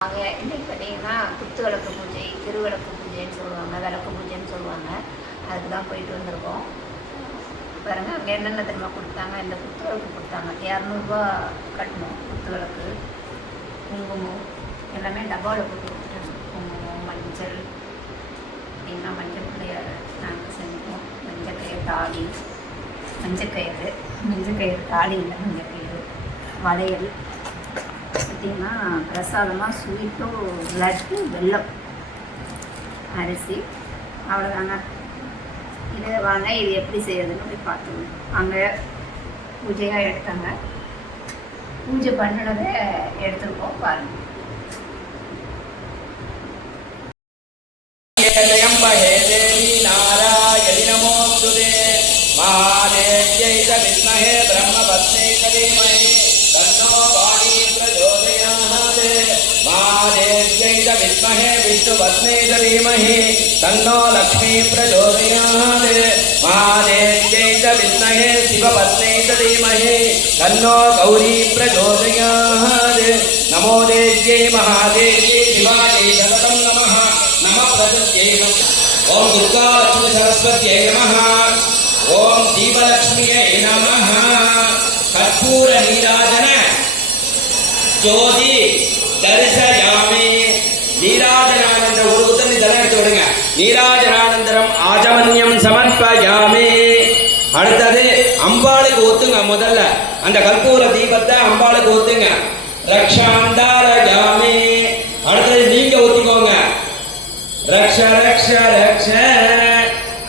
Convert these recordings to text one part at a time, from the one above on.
இன்னைக்கு பார்த்தீங்கன்னா குத்து விளக்கு பூஜை, திருவிளக்கு பூஜைன்னு சொல்லுவாங்க, விளக்கு பூஜைன்னு சொல்லுவாங்க. அதுக்கு தான் போயிட்டு வந்திருக்கோம். பாருங்கள், அங்கே என்னென்ன தெரியுமா கொடுத்தாங்க. இந்த குத்து விளக்கு கொடுத்தாங்க, 200 கட்டணும். குத்து விளக்கு, குங்குமம் எல்லாமே டப்பாவில் போட்டு கொடுத்துட்டு, குங்குமம், மஞ்சள் பார்த்திங்கன்னா மஞ்சள் பிள்ளையார் நாங்கள் செஞ்சோம். மஞ்சக்கயிறு தாலி, மஞ்சக்கயிறு தாலி இல்லை, மஞ்சக்கயிறு வளையல் பார்த்திங்கன்னா பிரசாதமாக ஸ்வீட்டும் லட்டு வெல்லம் அரிசி அவ்வளோதாங்க. இதை வாங்க, இது எப்படி செய்யறதுன்னு போய் பார்த்துக்கணும். அங்கே பூஜையாக எடுத்தாங்க, பூஜை பண்ணினதை எடுத்துருக்கோம் பாருங்கள். विद्महे विष्णुपत्नी च धीमहि तन्नो लक्ष्मी प्रचोदयात्। महादेव्यै च विद्महे शिवपत्नी च धीमहि तन्नो गौरी प्रचोदयात्। नमो देव्यै महादेव्यै शिवायै सततं नमः। नमः प्रकृत्यै नमः। ओम दुर्गा लक्ष्मी सरस्वत्यै नमः। ओम दीपलक्ष्म्यै नमः। कर्पूर नीराजन ज्योति दर्शयामि। नीराजनानंद उरुतनि दल எடுத்து விடுங்க. நீராஜனானந்தரம் ஆஜமன்யம் சமர்ப்பயாமி. அடுத்து அம்பாளுக்கு ஊத்துங்க. முதல்ல அந்த கற்பூர தீபத்தை அம்பாளுக்கு ஊத்துங்க. ரக்ஷாந்தாரயாமி. அடுத்து நீங்க ஊத்திக்கோங்க. ரக்ஷ ரக்ஷ ரக்ஷ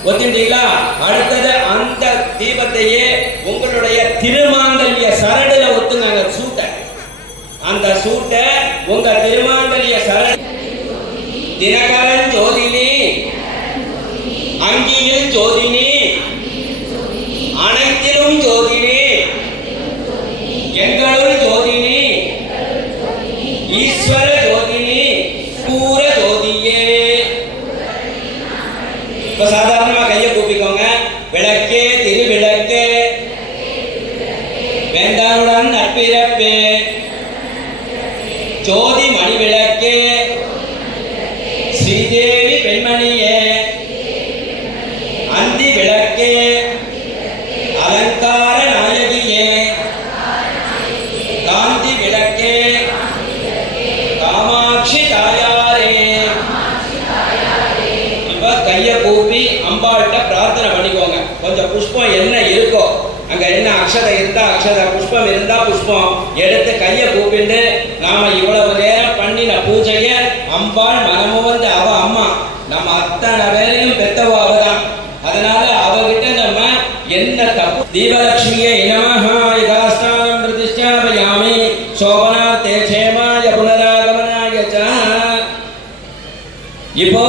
ஊத்திட்டீங்களா? அடுத்து அந்த தீபத்தையே உங்களுடைய திருமாங்கல்ய சரடுல ஊத்துங்க. அந்த சூட்டை, அந்த சூட்டை உங்க திருமாங்கல்ய சரடு. தினகரன் ஜோதினி, அங்கியில் ஜோதினி, அனைத்திலும் ஜோதினி, எங்களுள் ஜோதினி, ஈஸ்வர ஜோதினி, பூர ஜோதியே. இப்ப சாதாரணமா கையை கூப்பிக்கோங்க. விளக்கே திருவிளக்கே, வேண்டாருடன் நட்பிறப்பே, ஜோதி மணி விளக்கே, ஸ்ரீதேவி பெண்மணியே, அந்தி விளக்கே, அலங்கார நாயகியே, காந்தி விளக்கே, காமாட்சி தாயாரே. இப்ப கைய கூப்பி அம்பாள்கிட்ட பிரார்த்தனை பண்ணிக்கோங்க. கொஞ்சம் புஷ்பம் என்ன இருக்கோ, அங்க என்ன அக்ஷதை இருந்தா அக்ஷதை, புஷ்பம் இருந்தா புஷ்பம் எடுத்து கைய கூப்பிட்டு நாம இவ்வளவு நேரம் பண்ணின பூஜைய அம்பாள் மனமும் வந்து அவ அம்மா, நம்ம அத்தனை வேலையும் பெத்தவோ அவதான். அதனால அவகிட்ட நம்ம என்ன தப்பு. தீபலட்சுமியே நமஹ. யதாஸ்தானம் பிரதிஷ்டாபயாமி. சோபனார்த்தே க்ஷேமாய புனராகமனாய ச. இப்போ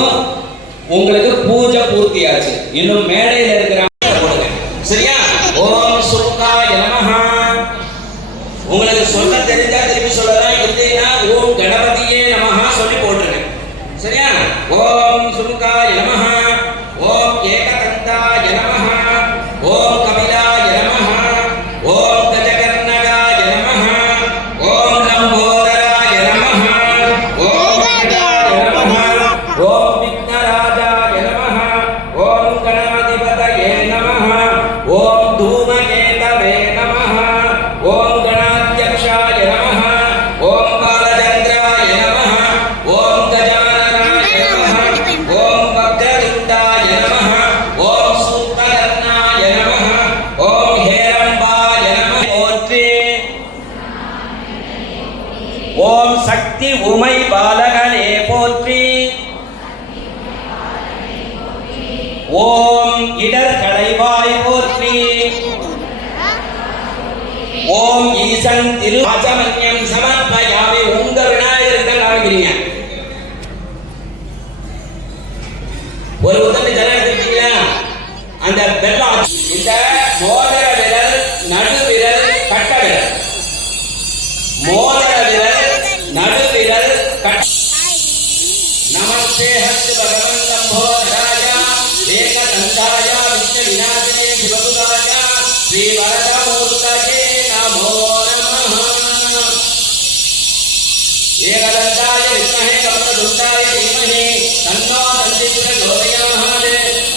உங்களுக்கு பூஜை பூர்த்தியாச்சு. இன்னும் மேடையில இருக்கிறாங்க போடுங்க. சரியா? ஓம் சுமுகாய நமஹ. உங்களுக்கு சொல்ல தெரிஞ்சா திருப்பி சொல்லலாம். இல்லைன்னா ஓம் கணபதியே நமஹ சொல்லி போட்டுருங்க. சரியா? ஓம் சுமுகாய நமஹ. ஓம் ஏகதந்தாய நமஹ. ஓம் கபிலாய நமஹ. ஓம் கஜகர்ணகாய நமஹ. ஓம் லம்போதராய நமஹ. ஓம் விக்னாய நமஹ. ஓம் விக்னராஜாய நமஹ. ஓம் கணாதிபதயே நமஹ. ஓம் தூமகேதவே நமஹ. ஓம் கணாத்யக்ஷாய நமஹ. ஓம் பாலச்சந்திராய நமஹ. ஓம் கஜானனாய நமஹ. ஓம் வக்ரதுண்டாய நமஹ. ஓம் சூர்பகர்ணாய நமஹ. ஓம் ஹேரம்பாய நமஹ. போற்றி. ஓம் சக்தி உமை பாலகனே போற்றி. ஓம் இடர் களைவாய் போற்றி. ஓம் ஈசன் திரு ஆஜமன்யம் சமர்ப்பயாமி. உங்க விநாயகர் தான் காமிக்கிறீங்க. ஒரு உத்தமி ஜன எடுத்துட்டீங்களா? அந்த வெள்ளம், இந்த மோதிர விரல், நடு விரல், கட்ட விரல், மோதிர விரல், நடு விரல், கட்ட. நமஸ்தே ஹஸ்த பகவன் லம்போ நராயா ஏகதந்தாய விஷ்ணு விநாசனே சிவபுதாய ஸ்ரீ வரதமூர்த்தயே நமோ நமः. ஏகத ஏகதந்தாய வித்மஹே வக்ரதுண்டாய தீமஹி தன்னோ தந்தி பிரச்சோதயாத்.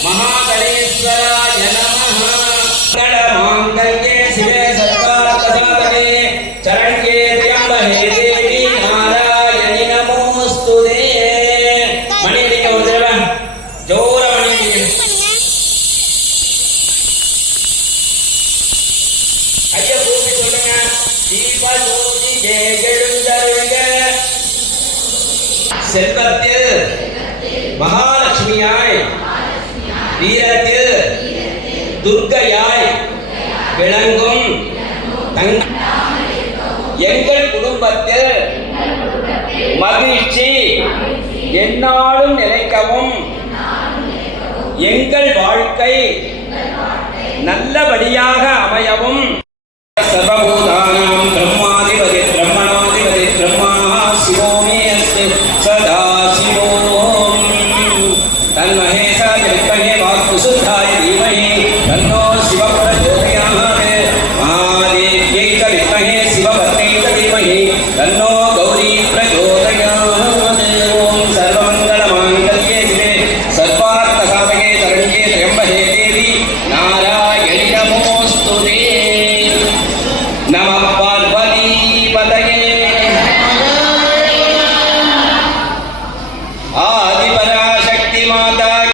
மகாகணேஸ்வராய நமः. மாங்கல்யே சிவே சர்வார்த்தசாதகே சரண்யே த்ர்யம்பகே தேவி நாராயணி நமோஸ்துதே. மணி அடிங்க ஒரு தடவை, ஜோர மணி அடிங்க. ஐயா கூப்பி சொல்லுங்க. தீபஜோதி எழுந்தருள்க. செல்வத்தில் மகாலட்சுமியாய் வீரத்தில் துர்க்கையாய் விளங்கும் எங்கள் குடும்பத்தில் மகிழ்ச்சி எந்நாளும் நிலைக்கவும் எங்கள் வாழ்க்கை நல்லபடியாக அமையவும் சர்வ